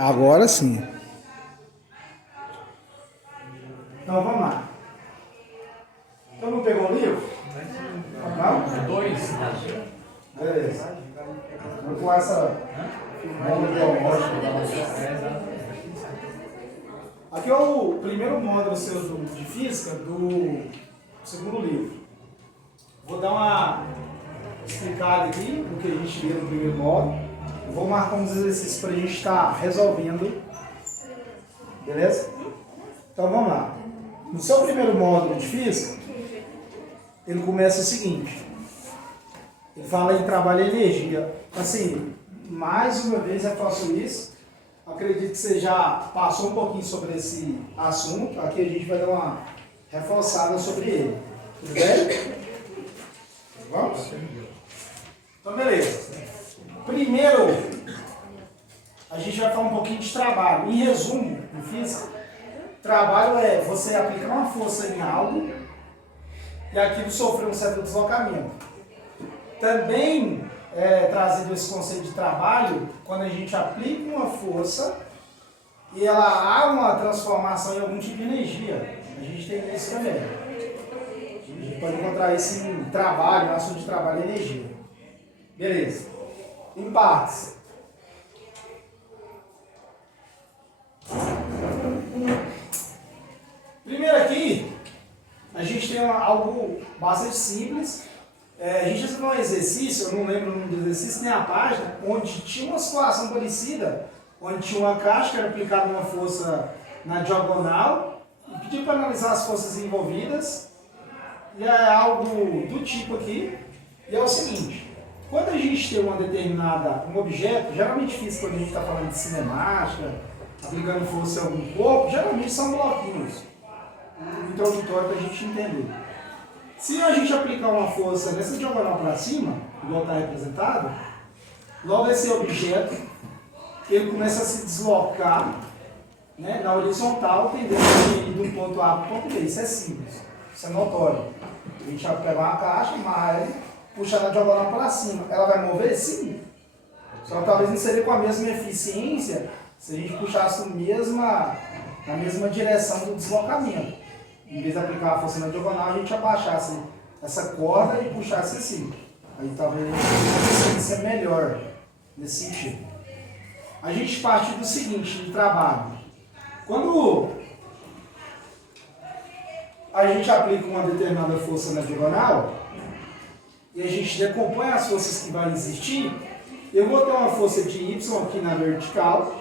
Agora sim. Então vamos lá. Todo mundo pegou o livro? Não? Dois. Beleza. Vou com essa. Aqui é o primeiro módulo seu de física do segundo livro. Vou dar uma explicada aqui do que a gente viu no primeiro módulo. Eu vou marcar uns exercícios para a gente estar resolvendo. Beleza? Então vamos lá. No seu primeiro módulo de física, ele começa o seguinte. Ele fala em trabalho e energia. Assim, mais uma vez eu faço isso. Acredito que você já passou um pouquinho sobre esse assunto. Aqui a gente vai dar uma reforçada sobre ele. Tudo bem? Vamos? Então, beleza. Primeiro, a gente vai falar um pouquinho de trabalho. Em resumo, em física, trabalho é você aplicar uma força em algo e aquilo sofrer um certo deslocamento. Também é trazido esse conceito de trabalho quando a gente aplica uma força e ela há uma transformação em algum tipo de energia. A gente tem isso também. A gente pode encontrar isso em trabalho, no assunto de trabalho e energia. Beleza. Em partes. Primeiro aqui, a gente tem algo bastante simples. A gente recebeu um exercício, eu não lembro o nome do exercício, nem a página, onde tinha uma situação parecida, onde tinha uma caixa que era aplicada uma força na diagonal, e pediu para analisar as forças envolvidas, e é algo do tipo aqui, e é o seguinte, quando a gente tem um objeto, geralmente físico, quando a gente está falando de cinemática, aplicando força em algum corpo, geralmente são bloquinhos, um introdutório para a gente entender. Se a gente aplicar uma força nessa diagonal para cima, igual está representado, logo esse objeto ele começa a se deslocar, né, na horizontal, tendendo a ir de um ponto A para o ponto B. Isso é simples, isso é notório. A gente vai pegar uma caixa, amarra ele, puxar na diagonal para cima. Ela vai mover? Sim. Só talvez não seria com a mesma eficiência se a gente puxasse na mesma direção do deslocamento. Em vez de aplicar a força na diagonal, a gente abaixasse essa corda e puxasse assim. Aí talvez a gente seja melhor nesse sentido. A gente parte do seguinte, de trabalho. Quando a gente aplica uma determinada força na diagonal, e a gente decompõe as forças que vai existir, eu vou ter uma força de Y aqui na vertical,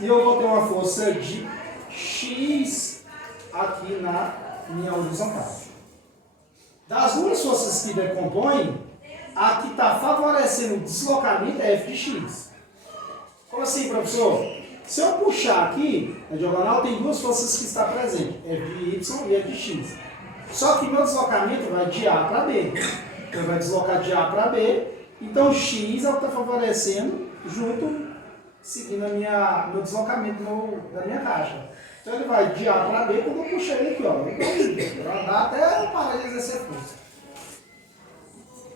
e eu vou ter uma força de X aqui na minha horizontal. Das duas forças que decompõem, a que está favorecendo o deslocamento é f de x. Como assim, professor? Se eu puxar aqui, na diagonal tem duas forças que estão presentes, f de y e f de x. Só que meu deslocamento vai de A para B. Então vai deslocar de A para B, então x é o que está favorecendo junto, seguindo meu deslocamento da minha caixa. Então ele vai de A para B, quando eu puxar ele aqui, ó, ele vai andar até parar de exercer força.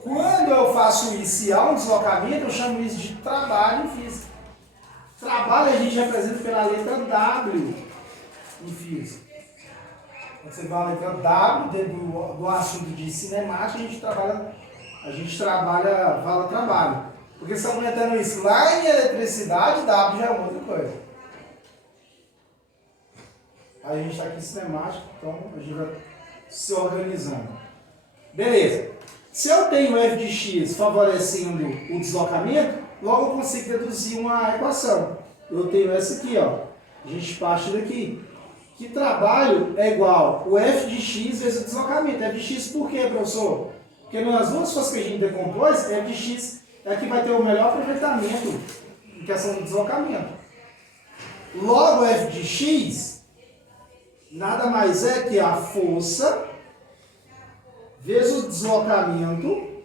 Quando eu faço isso e há um deslocamento, eu chamo isso de trabalho em física. Trabalho a gente representa pela letra W em física. Quando você vai a letra W, dentro do assunto de cinemática, a gente fala trabalho. Porque se aumentando isso lá em eletricidade, W já é outra coisa. A gente está aqui em cinemática, então a gente vai se organizando. Beleza. Se eu tenho f de x favorecendo o deslocamento, logo eu consigo deduzir uma equação. Eu tenho essa aqui, ó. A gente parte daqui. Que trabalho é igual o f de x vezes o deslocamento. F de x por quê, professor? Porque nas duas forças que a gente decompôs, f de x é a que vai ter o melhor aproveitamento em questão do deslocamento. Logo, f de x nada mais é que a força vezes o deslocamento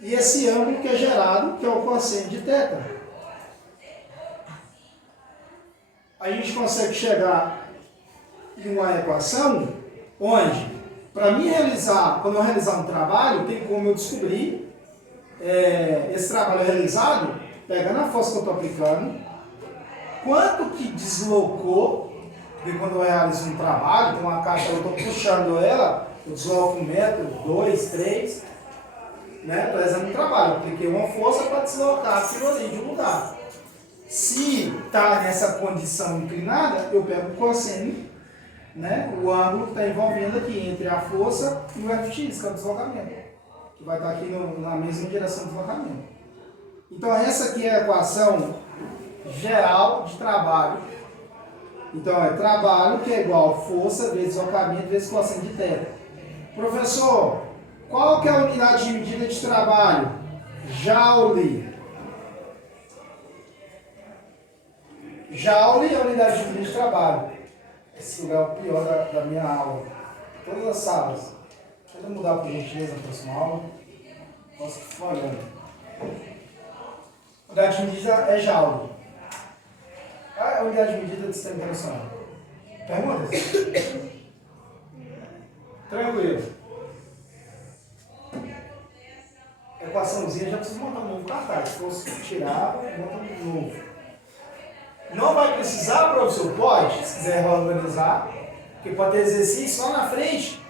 e esse ângulo que é gerado, que é o cosseno de θ. A gente consegue chegar em uma equação onde, para mim quando eu realizar um trabalho, tem como eu descobrir esse trabalho realizado, pegando a força que eu estou aplicando, quanto que deslocou, porque quando eu realizo um trabalho, tem uma caixa, eu estou puxando ela, eu desloco 1 metro, 2, 3, né? Estou fazendo um trabalho, eu apliquei uma força para deslocar aquilo ali de um lugar. Se está nessa condição inclinada, eu pego o cosseno, né? O ângulo que está envolvendo aqui entre a força e o Fx, que é o deslocamento, que vai estar aqui na mesma direção do deslocamento. Então essa aqui é a equação geral de trabalho. Então é trabalho que é igual a força vezes deslocamento vezes cosseno de θ. Professor, qual que é a unidade de medida de trabalho? Joule. Joule é a unidade de medida de trabalho. Esse lugar é o pior da minha aula. Todas as salas. Deixa eu mudar por gentileza na próxima aula. Nossa, que olhando. A unidade de medida é Joule. Qual é a unidade de medida de sistema internacional? Perguntas? Tranquilo. Equaçãozinha já precisa montar um novo cartaz. Se fosse tirar, monta um novo. Não vai precisar, professor? Pode, se quiser organizar. Porque pode ter exercício lá na frente,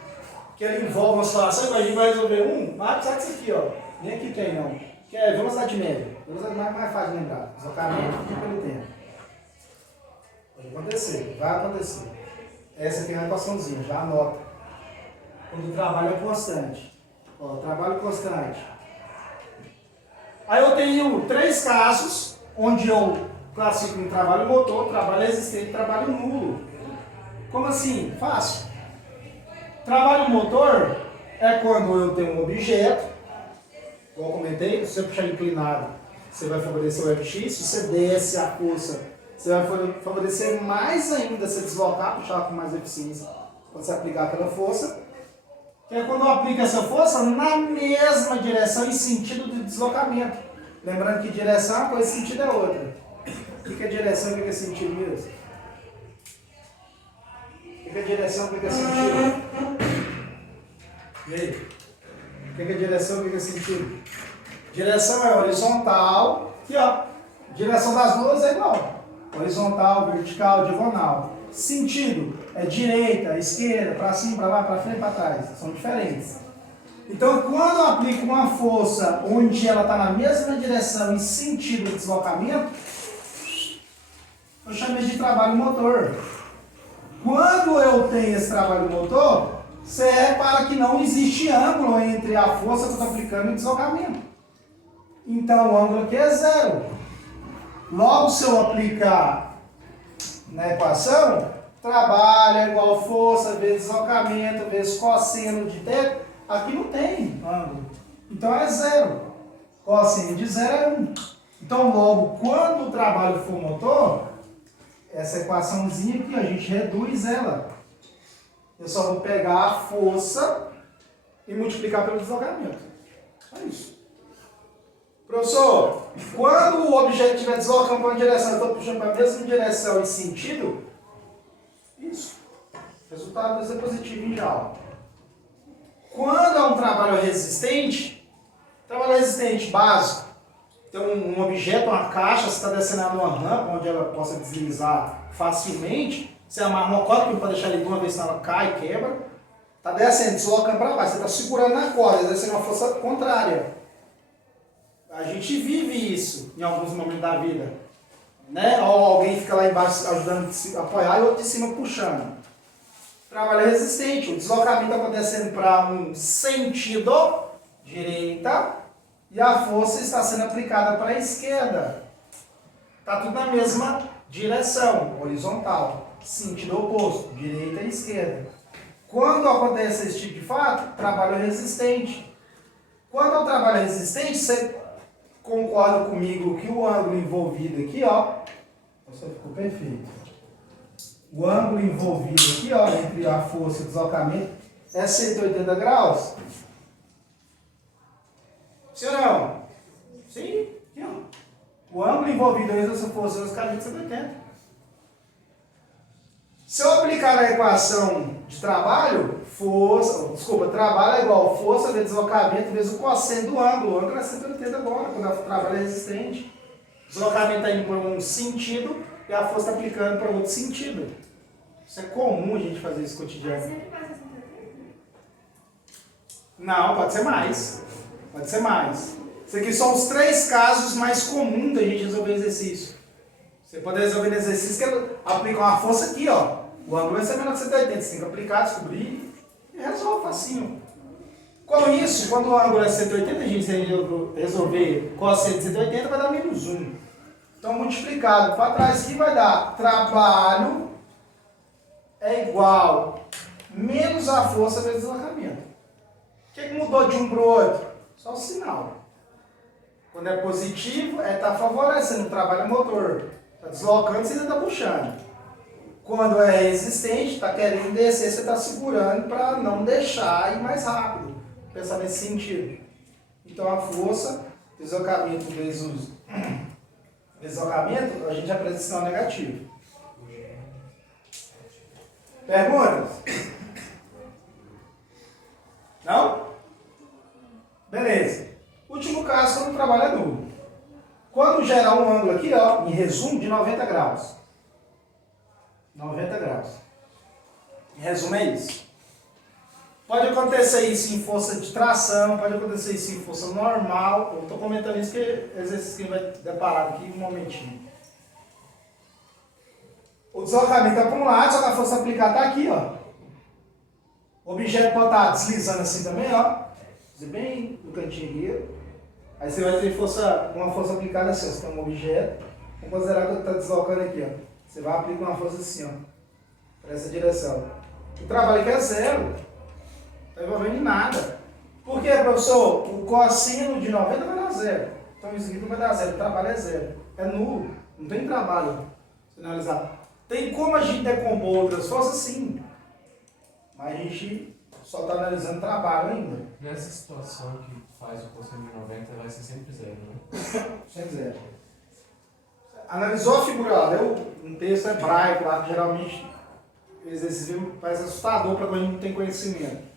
que ele envolve uma situação, a gente vai resolver um, mas vai precisar disso aqui, ó. Nem aqui tem não. Que é velocidade média. Velocidade mais fácil de lembrar. Deslocamento pelo tempo. Pode acontecer, vai acontecer. Essa aqui é a equaçãozinha, já anota. Quando o trabalho é constante. Ó, trabalho constante. Aí eu tenho 3 casos, onde eu classifico em trabalho motor, trabalho existente e trabalho nulo. Como assim? Fácil. Trabalho motor é quando eu tenho um objeto, como eu comentei, se você puxar inclinado, você vai favorecer o Fx, se você desce a força, você vai favorecer mais ainda se deslocar, puxar com mais eficiência, quando você aplicar aquela força. Que é quando eu aplico essa força na mesma direção e sentido de deslocamento. Lembrando que direção é uma coisa e sentido é outra. O que é direção e o que é sentido mesmo? O que é direção e o que é sentido? E aí? O que é direção e o que é sentido? Direção é horizontal. Aqui, ó. Direção das duas é igual. Horizontal, vertical, diagonal. Sentido é direita, esquerda, para cima, para lá, para frente, para trás. São diferentes. Então, quando eu aplico uma força onde ela está na mesma direção e sentido de deslocamento, eu chamei de trabalho motor. Quando eu tenho esse trabalho motor, você repara que não existe ângulo entre a força que eu estou aplicando e o deslocamento. Então, o ângulo aqui é 0. Logo, se eu aplicar na equação, trabalho é igual força vezes deslocamento vezes cosseno de θ, aqui não tem ângulo. Então é 0. Cosseno de 0 é 1. Então, logo, quando o trabalho for motor, essa equaçãozinha aqui, a gente reduz ela. Eu só vou pegar a força e multiplicar pelo deslocamento. É isso. Professor, quando o objeto estiver deslocando para uma direção, eu estou puxando para a mesma direção e sentido, isso. Resultado vai ser positivo em geral. Quando é um trabalho resistente básico, tem um objeto, uma caixa, você está descendo numa rampa onde ela possa deslizar facilmente, você amarra uma corda para deixar ele de uma vez, senão ela cai e quebra. Está descendo, deslocando para baixo, você está segurando na corda, exercendo uma força contrária. A gente vive isso em alguns momentos da vida. Né? Ou alguém fica lá embaixo ajudando a apoiar e outro de cima puxando. Trabalho é resistente, o deslocamento está acontecendo para um sentido direita e a força está sendo aplicada para a esquerda. Está tudo na mesma direção, horizontal, sentido oposto, direita e esquerda. Quando acontece esse tipo de fato, trabalho é resistente. Quando é um trabalho resistente, você concorda comigo que o ângulo envolvido aqui, ó, você ficou perfeito. O ângulo envolvido aqui, ó, entre a força e o deslocamento é 180 graus? Sim ou não? Sim. Aqui, ó. O ângulo envolvido entre essa força e os caras de 180. Se eu aplicar na equação de trabalho, trabalho é igual a força vezes deslocamento vezes o cosseno do ângulo. O ângulo é 180 agora, quando o trabalho é resistente. O deslocamento está indo para um sentido e a força está aplicando para outro sentido. Isso é comum a gente fazer isso cotidiano. Sempre passa 180? Não, pode ser mais. Pode ser mais. Isso aqui são os 3 casos mais comuns da gente resolver exercício. Você pode resolver exercício que aplica uma força aqui, ó. O ângulo vai ser menor que 180. Você tem que aplicar, descobrir e resolve facinho. Com isso, quando o ângulo é 180, a gente resolver cosseno de 180 vai dar menos 1. Então, multiplicado para trás aqui vai dar trabalho é igual menos a força vezes o deslocamento. O que mudou de um para o outro? Só o sinal. Quando é positivo, está favorecendo o trabalho motor. Está deslocando, você ainda está puxando. Quando é resistente, está querendo descer, você está segurando para não deixar ir mais rápido. Pensar nesse sentido. Então, a força, deslocamento vezes o deslocamento, a gente apresenta sinal negativo. Perguntas? Não? Beleza. Último caso, quando o trabalho é nulo. Quando gerar um ângulo aqui, ó, em resumo, de 90 graus. 90 graus. Em resumo, é isso. Pode acontecer isso em força de tração, pode acontecer isso em força normal. Eu estou comentando isso porque exercício que vai deparar aqui um momentinho. O deslocamento está para um lado, só que a força aplicada está aqui, ó. O objeto pode estar deslizando assim também, ó. Bem no cantinho aqui. Aí você vai ter uma força aplicada assim, ó. Você tem um objeto, vamos considerar que está deslocando aqui, ó. Você vai aplicar uma força assim, ó. Para essa direção. O trabalho aqui é zero. Não está envolvendo em nada. Por quê, professor? O cosseno de 90 vai dar zero. Então isso aqui não vai dar zero. O trabalho é zero. É nulo. Não tem trabalho. Se analisar. Tem como a gente decompor outras forças? Sim. Mas a gente só está analisando trabalho ainda. Nessa situação que faz o cosseno de 90 vai ser sempre zero, né? Sempre zero. Analisou a figura lá, deu um texto hebraico lá, que geralmente o exercício parece assustador para quem não tem conhecimento.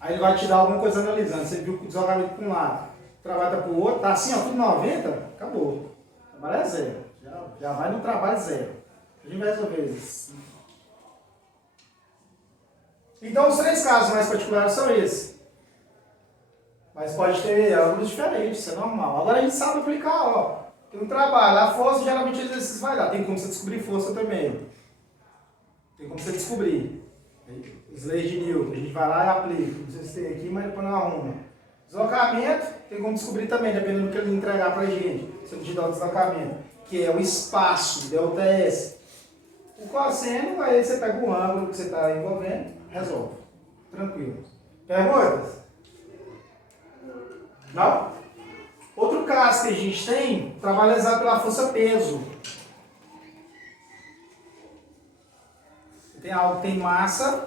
Aí ele vai te dar alguma coisa analisando. Você viu que o deslocamento para um lado, o trabalho está para o outro, tá assim, ó, tudo 90, acabou. O trabalho é zero. Já vai no trabalho zero. A gente vai resolver isso. Então, os 3 casos mais particulares são esses. Mas pode ter ângulos diferentes, isso é normal. Agora a gente sabe aplicar, ó. Tem um trabalho, a força geralmente o exercício vai dar. Tem como você descobrir força também. Tem como você descobrir. As leis de Newton, a gente vai lá e aplica. Não sei se tem aqui, mas depois não arruma. Deslocamento, tem como descobrir também, dependendo do que ele entregar pra gente. Se ele te dá o deslocamento, que é o espaço, ΔS. O cosseno, aí você pega o ângulo que você está envolvendo, resolve. Tranquilo. Perguntas? Não? Outro caso que a gente tem, trabalho exato pela força peso. Você tem algo que tem massa.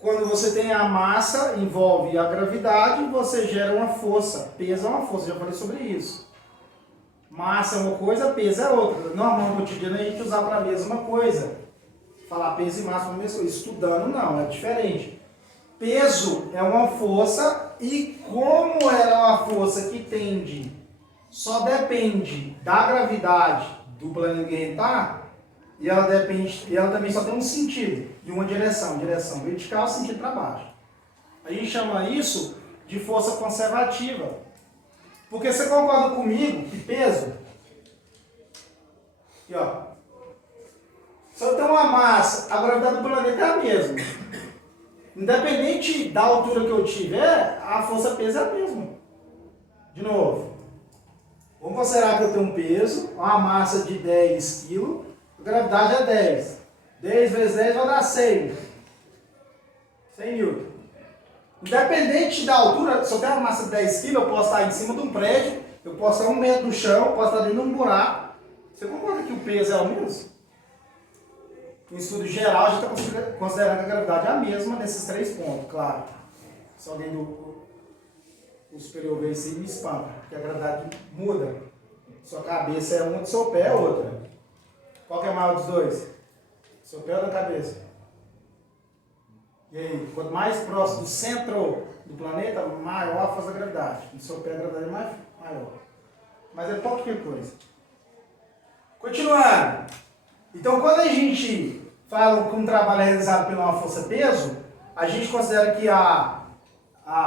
Quando você tem a massa, envolve a gravidade, você gera uma força. Peso é uma força, já falei sobre isso. Massa é uma coisa, peso é outra. Normal no cotidiano a gente usar para a mesma coisa. Falar peso e massa é a mesma coisa. Estudando não, é diferente. Peso é uma força e como ela é uma força que tende, só depende da gravidade do planeta que a gente está, e ela também só tem um sentido e uma direção vertical, sentido para baixo. A gente chama isso de força conservativa. Porque você concorda comigo que peso, aqui, ó, se eu tenho uma massa, a gravidade do planeta é a mesma. Independente da altura que eu tiver, a força peso é a mesma. De novo, vamos considerar que eu tenho um peso, uma massa de 10 kg, a gravidade é 10. 10 vezes 10 vai dar 100. 100 newton. Independente da altura, se eu tenho uma massa de 10 kg, eu posso estar em cima de um prédio, eu posso estar a 1 metro do chão, eu posso estar dentro de um buraco. Você concorda que o peso é o mesmo? No estudo geral, a gente está considerando que a gravidade é a mesma nesses 3 pontos, claro. Se alguém do superior ver isso, me espanta, porque a gravidade muda. Sua cabeça é uma, do seu pé é outra. Qual que é maior dos dois? Seu pé ou da cabeça? E aí, quanto mais próximo do centro do planeta, maior a força da gravidade. No seu pé a gravidade é maior. mas é pouquinha coisa. Continuando. Então, quando a gente fala que um trabalho é realizado pela uma força-peso, a gente considera que a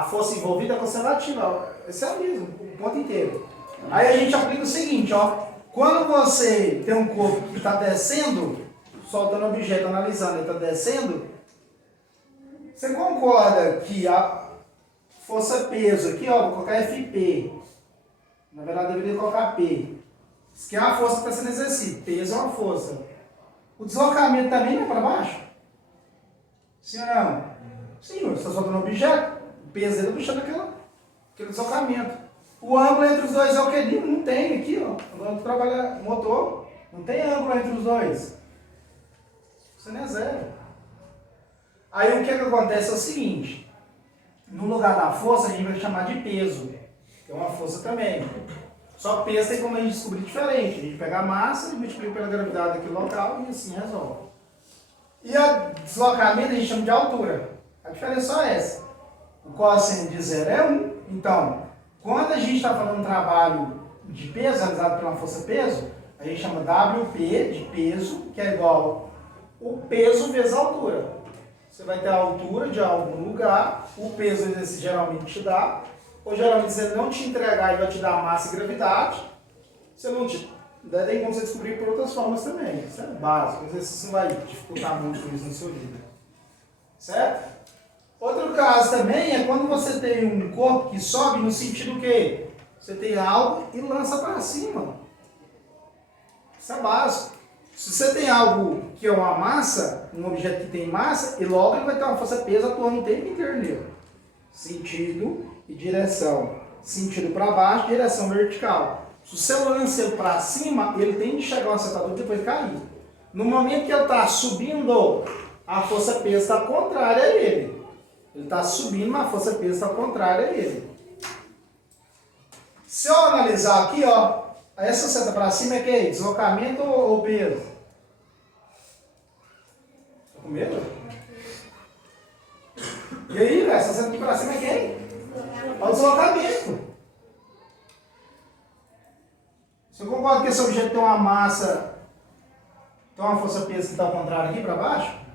força envolvida é conservativa. Esse é o mesmo, o ponto inteiro. Aí a gente aplica o seguinte, ó. Quando você tem um corpo que está descendo, soltando objeto, analisando, ele está descendo, você concorda que a força-peso aqui, ó, vou colocar FP. Na verdade, eu deveria colocar P. Isso aqui é uma força que está sendo exercida. Peso é uma força. O deslocamento também não é para baixo? Sim ou não? Sim, você está soltando um objeto, o peso dele é puxando aquele deslocamento. O ângulo entre os dois é o que? Não tem aqui, ó. Quando trabalha motor, não tem ângulo entre os dois. Você não é zero. Aí o que acontece é o seguinte. No lugar da força, a gente vai chamar de peso. Que é uma força também. Só que peso tem como a gente descobrir diferente. A gente pega a massa e multiplica pela gravidade daquele local e assim resolve. E o deslocamento a gente chama de altura. A diferença é só essa. O cosseno de zero é 1. Então, quando a gente está falando um trabalho de peso, realizado pela força-peso, a gente chama WP de peso, que é igual o peso vezes a altura. Você vai ter a altura de algum lugar, o peso esse geralmente te dá, ou geralmente se ele não te entregar, ele vai te dar massa e gravidade. Se não te der, tem como você descobrir por outras formas também. Isso é básico, às vezes você não vai dificultar muito isso na sua vida. Certo? Outro caso também é quando você tem um corpo que sobe no sentido que você tem algo e lança para cima. Isso é básico. Se você tem algo que é uma massa, um objeto que tem massa, e logo ele vai ter uma força-peso atuando o tempo inteiro nele. Sentido e direção. Sentido para baixo, direção vertical. Se você lança ele para cima, ele tem de chegar a uma certa altura e depois cair. No momento que ele está subindo, a força-peso está contrária a ele. Ele está subindo, mas a força-peso está contrária a ele. Se eu analisar aqui, ó, essa seta para cima é que? Deslocamento ou peso? Tá com medo? E aí, velho, essa seta aqui para cima é quem? É o deslocamento. Você concorda que esse objeto tem uma massa, tem uma força-peso que está ao contrário aqui para baixo?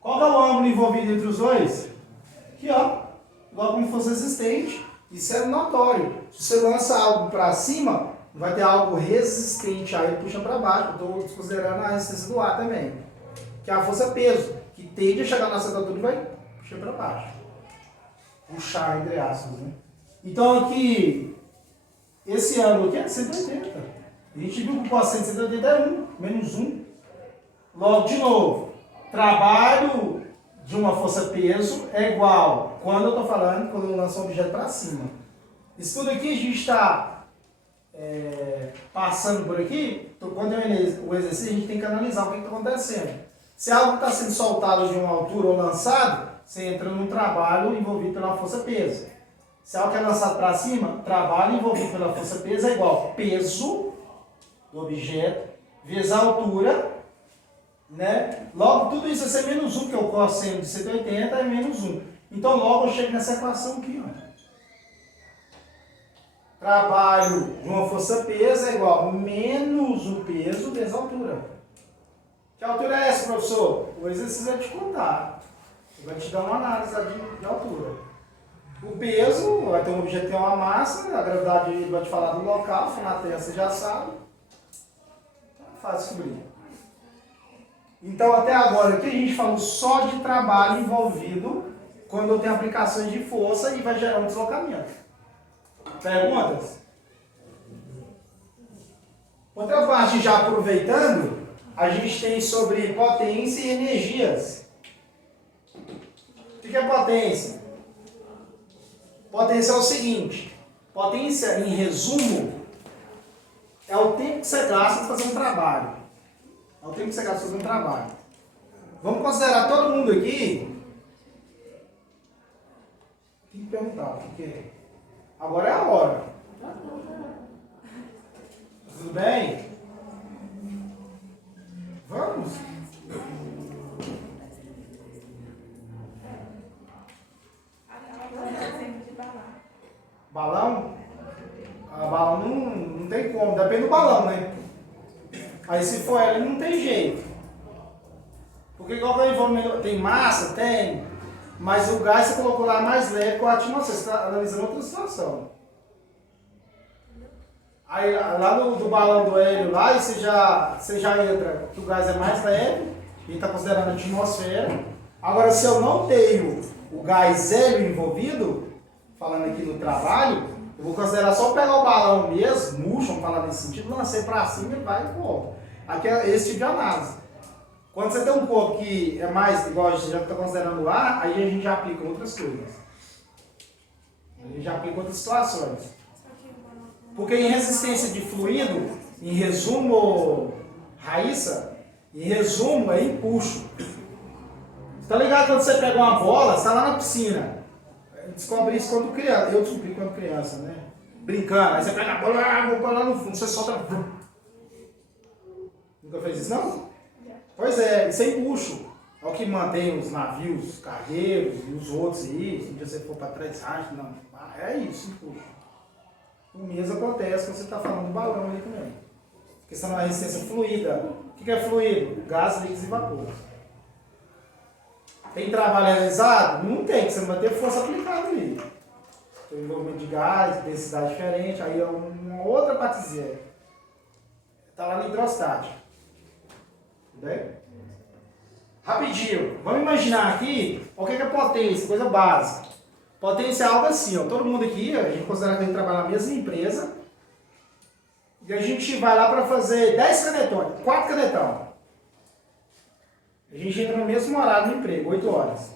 Qual é o ângulo envolvido entre os dois? Aqui, ó. Igual como fosse resistente. Isso é notório. Se você lança algo para cima, vai ter algo resistente, aí ele puxa para baixo. Estou desconsiderando a resistência do ar também. Que é a força-peso, que tende a chegar na certa altura e vai puxar para baixo. Puxar, entre aspas, né? Então aqui, esse ângulo aqui é 180. A gente viu que o cosseno de 180 é 1, menos 1. Logo, de novo, trabalho de uma força-peso é igual, quando eu estou falando, quando eu lanço um objeto para cima. Isso tudo aqui a gente está passando por aqui, então, quando eu o exercício a gente tem que analisar o que está acontecendo. Se algo está sendo soltado de uma altura ou lançado, você entra num trabalho envolvido pela força-peso. Se algo é lançado para cima, trabalho envolvido pela força-peso é igual peso do objeto vezes a altura, né? Logo, tudo isso vai ser menos 1, que é o cosseno de 180 é menos 1. Então, logo eu chego nessa equação aqui, ó. Trabalho de uma força-peso é igual a menos o peso vezes a altura. Que altura é essa, professor? O exercício vai te contar. Vai te dar uma análise de altura. O peso, vai ter um objeto que tem uma massa, a gravidade vai te falar do local, se na Terra você já sabe. Fácil descobrir. Então, até agora, aqui a gente falou só de trabalho envolvido quando eu tenho aplicações de força e vai gerar um deslocamento. Perguntas? Outra parte, já aproveitando, a gente tem sobre potência e energias. O que é potência? Potência é o seguinte, potência, em resumo, é o tempo que você gasta para fazer um trabalho. É o tempo que você gasta para fazer um trabalho. Vamos considerar todo mundo aqui. Tem que perguntar, porque agora é a hora. Tudo bem? Vamos? Balão? Balão balão, né? Aí se for ela, não tem jeito. Porque qual é o envolvimento? Tem massa? Tem. Mas o gás você colocou lá mais leve com a atmosfera. Você está analisando outra situação. Aí lá do balão do hélio lá, e você já entra que o gás é mais leve, e está considerando a atmosfera. Agora, se eu não tenho o gás hélio envolvido, falando aqui no trabalho, eu vou considerar só pegar o balão mesmo, murcho, vamos falar nesse sentido, lancei para cima e vai e volta. Aqui é esse tipo de análise. Quando você tem um corpo que é mais, igual a gente já está considerando o ar, aí a gente já aplica outras coisas. A gente já aplica outras situações. Porque em resistência de fluido, em resumo, Raíssa, em resumo é empuxo. Tá ligado quando você pega uma bola, você tá lá na piscina. Descobre isso quando criança. Eu descobri quando criança, né? Brincando. Aí você pega a bola, vou para lá no fundo, você solta. Nunca fez isso, não? Pois é, isso é empuxo. É o que mantém os navios, cargueiros e os outros aí. Se um dia você for para trás, não. É isso, empuxo. O mesmo acontece quando você está falando do balão aí também. Questão da resistência fluida. O que é fluido? Gás, líquidos e vapor. Tem trabalho realizado? Não tem, você não vai ter força aplicada ali. Tem envolvimento de gás, densidade diferente, aí é uma outra partezinha. Está lá no hidrostático. Tudo bem? Rapidinho, vamos imaginar aqui o que é potência, coisa básica. Potência é algo assim, ó. Todo mundo aqui, a gente considera que a gente trabalha na mesma empresa. E a gente vai lá para fazer 10 canetões, 4 canetão. A gente entra no mesmo horário no emprego, 8 horas.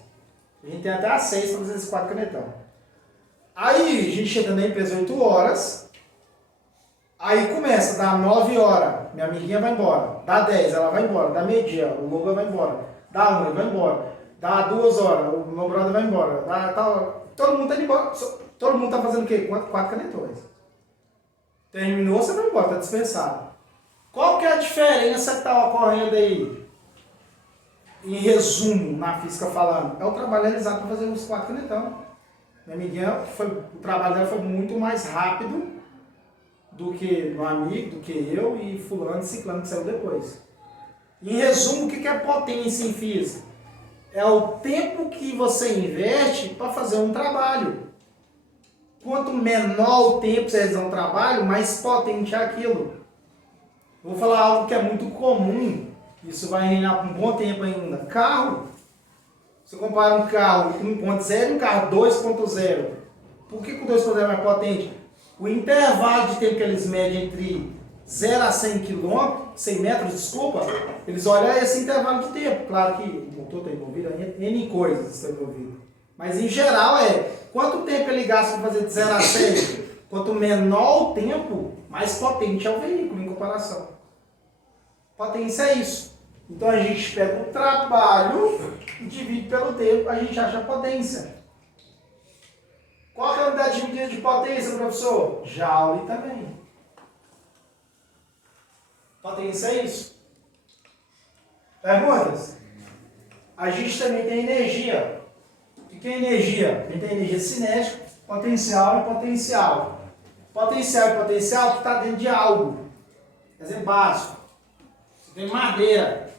A gente tem até às 6 para fazer esses 4 canetão. Aí a gente entra na empresa 8 horas. Aí começa, dá 9 horas, minha amiguinha vai embora. Dá 10, ela vai embora. Dá meio-dia, o Logan vai embora. Dá 1, ele vai embora. Dá 2 horas, o meu brother vai embora. Todo mundo está indo embora. Todo mundo está fazendo o quê? 4 canetões. Terminou, você vai embora, está dispensado. Qual que é a diferença que está ocorrendo aí? Em resumo, na física falando, é o trabalho realizado para fazer os 4 canetão. Minha amiguinha, o trabalho dela foi muito mais rápido do que meu amigo, do que eu e fulano e ciclano que saiu depois. Em resumo, o que é potência em física? É o tempo que você investe para fazer um trabalho. Quanto menor o tempo você realizar um trabalho, mais potente é aquilo. Vou falar algo que é muito comum, isso vai reinar por um bom tempo ainda. Carro. Você compara um carro 1.0 e um carro 2.0. Por que o 2.0 é mais potente? O intervalo de tempo que eles medem entre 0 a 100 km, 100 metros, desculpa, eles olham esse intervalo de tempo. Claro que o motor está envolvido, N coisas estão envolvidas. Mas em geral quanto tempo ele gasta para fazer de 0 a 100? Quanto menor o tempo, mais potente é o veículo em comparação. Potência é isso. Então a gente pega o trabalho e divide pelo tempo, a gente acha a potência. Qual é a unidade de medida de potência, professor? Joule também. Potência é isso. Perguntas? A gente também tem energia. O que é energia? A gente tem energia cinética, potencial e potencial. Potencial e potencial que está dentro de algo. Exemplo básico. Você tem madeira.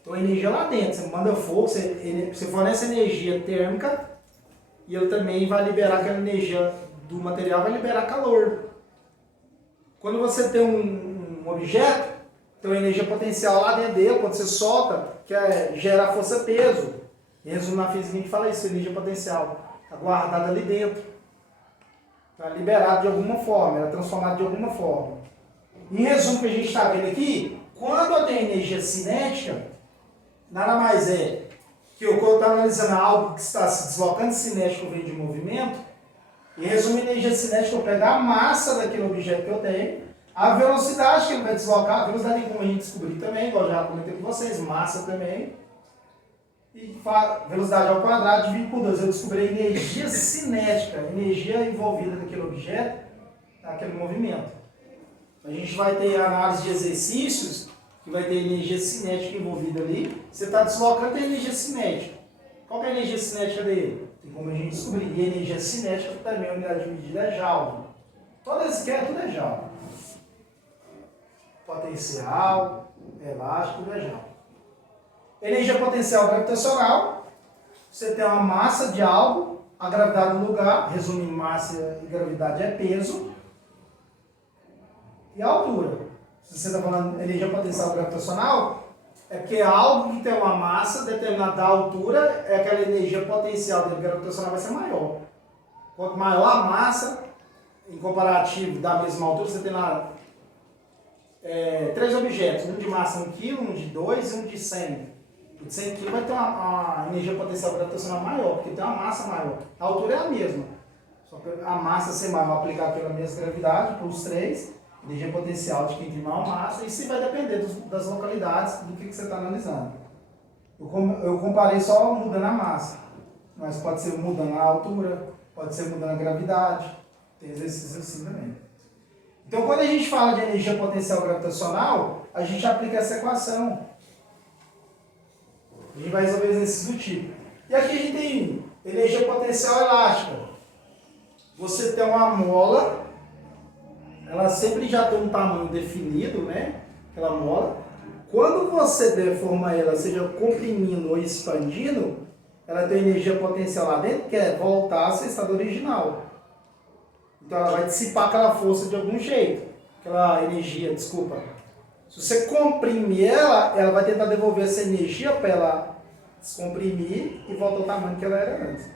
Então a energia lá dentro. Você manda fogo, você fornece energia térmica e ele também vai liberar aquela energia do material, vai liberar calor. Quando você tem um objeto, tem uma energia potencial lá dentro dele, quando você solta, que é gerar força-peso. Em resumo, na física a gente fala isso, energia potencial. Está guardada ali dentro. Está liberado de alguma forma, ela é transformada de alguma forma. Em resumo, o que a gente está vendo aqui, quando eu tenho energia cinética, nada mais é que eu estou analisando algo que está se deslocando cinético vem de movimento. Em resumo, energia cinética, eu pego a massa daquele objeto que eu tenho, a velocidade que ele vai deslocar, a velocidade tem como a gente descobrir também, igual eu já comentei com vocês, massa também. E velocidade ao quadrado dividido por 2. Eu descobri a energia cinética, energia envolvida naquele objeto, naquele movimento. A gente vai ter análise de exercícios, que vai ter energia cinética envolvida ali. Você está deslocando, tem energia cinética. Qual que é a energia cinética dele? Tem como a gente descobrir. E a energia cinética também, a unidade de medida é joule. Todas que tudo é joule. potencial, elástico e vejão. Energia potencial gravitacional, você tem uma massa de algo, a gravidade do lugar, resumindo, massa e gravidade é peso, e a altura. Se você está falando energia potencial gravitacional, é porque algo que tem uma massa determinada da altura, é aquela energia potencial dele gravitacional vai ser maior. Quanto maior a massa, em comparativo da mesma altura, você tem lá 3 objetos, um de massa 1 kg, um de 2 e um de 100. O de 100 kg vai ter uma energia potencial gravitacional maior, porque tem uma massa maior. A altura é a mesma, só que a massa ser maior aplicada pela mesma gravidade, por os 3, energia potencial de quem tem maior massa, e isso vai depender das localidades do que você está analisando. Eu comparei só mudando a massa, mas pode ser mudando a altura, pode ser mudando a gravidade, tem exercícios assim também. Então, quando a gente fala de energia potencial gravitacional, a gente aplica essa equação. A gente vai resolver exercícios do tipo. E aqui a gente tem energia potencial elástica. Você tem uma mola, ela sempre já tem um tamanho definido, né? Aquela mola. Quando você deforma ela, seja comprimindo ou expandindo, ela tem energia potencial lá dentro, que é voltar ao seu estado original. Então ela vai dissipar aquela força de algum jeito, aquela energia, desculpa. Se você comprimir ela, ela vai tentar devolver essa energia para ela descomprimir e voltar ao tamanho que ela era antes.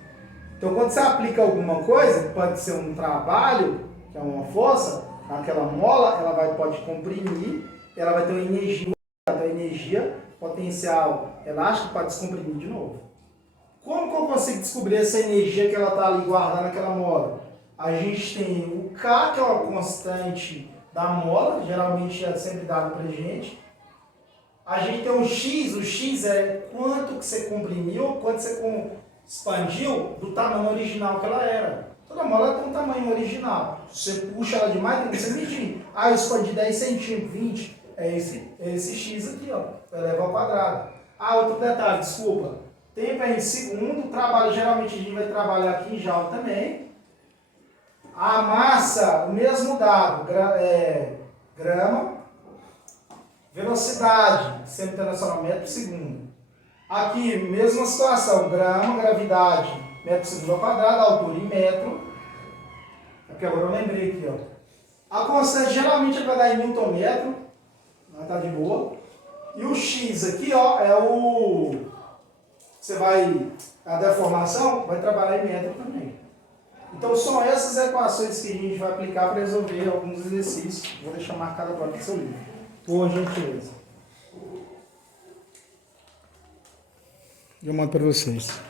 Então quando você aplica alguma coisa, pode ser um trabalho, que é uma força, naquela mola, ela pode comprimir, ela vai ter uma energia potencial elástica para descomprimir de novo. Como que eu consigo descobrir essa energia que ela está ali guardada naquela mola? A gente tem o K, que é uma constante da mola, geralmente é sempre dado para a gente. A gente tem o X é quanto que você comprimiu, quanto você expandiu do tamanho original que ela era. Toda mola tem um tamanho original. Se você puxa ela demais, você medir. Eu expandi 10 centímetros, 20, é esse X aqui, ó, eleva ao quadrado. Outro detalhe, desculpa. Tempo é em segundo, trabalho, geralmente a gente vai trabalhar aqui em joule também. A massa, o mesmo dado, grama. Velocidade, sempre internacional, metro por segundo. Aqui, mesma situação, grama, gravidade, metro por segundo ao quadrado, altura em metro. Aqui agora eu lembrei aqui, ó. A constante geralmente vai dar em newton metro, mas tá de boa. E o X aqui, ó, é o... a deformação vai trabalhar em metro também. Então são essas equações que a gente vai aplicar para resolver alguns exercícios. Vou deixar marcado agora no seu livro. Por gentileza. Eu mando para vocês.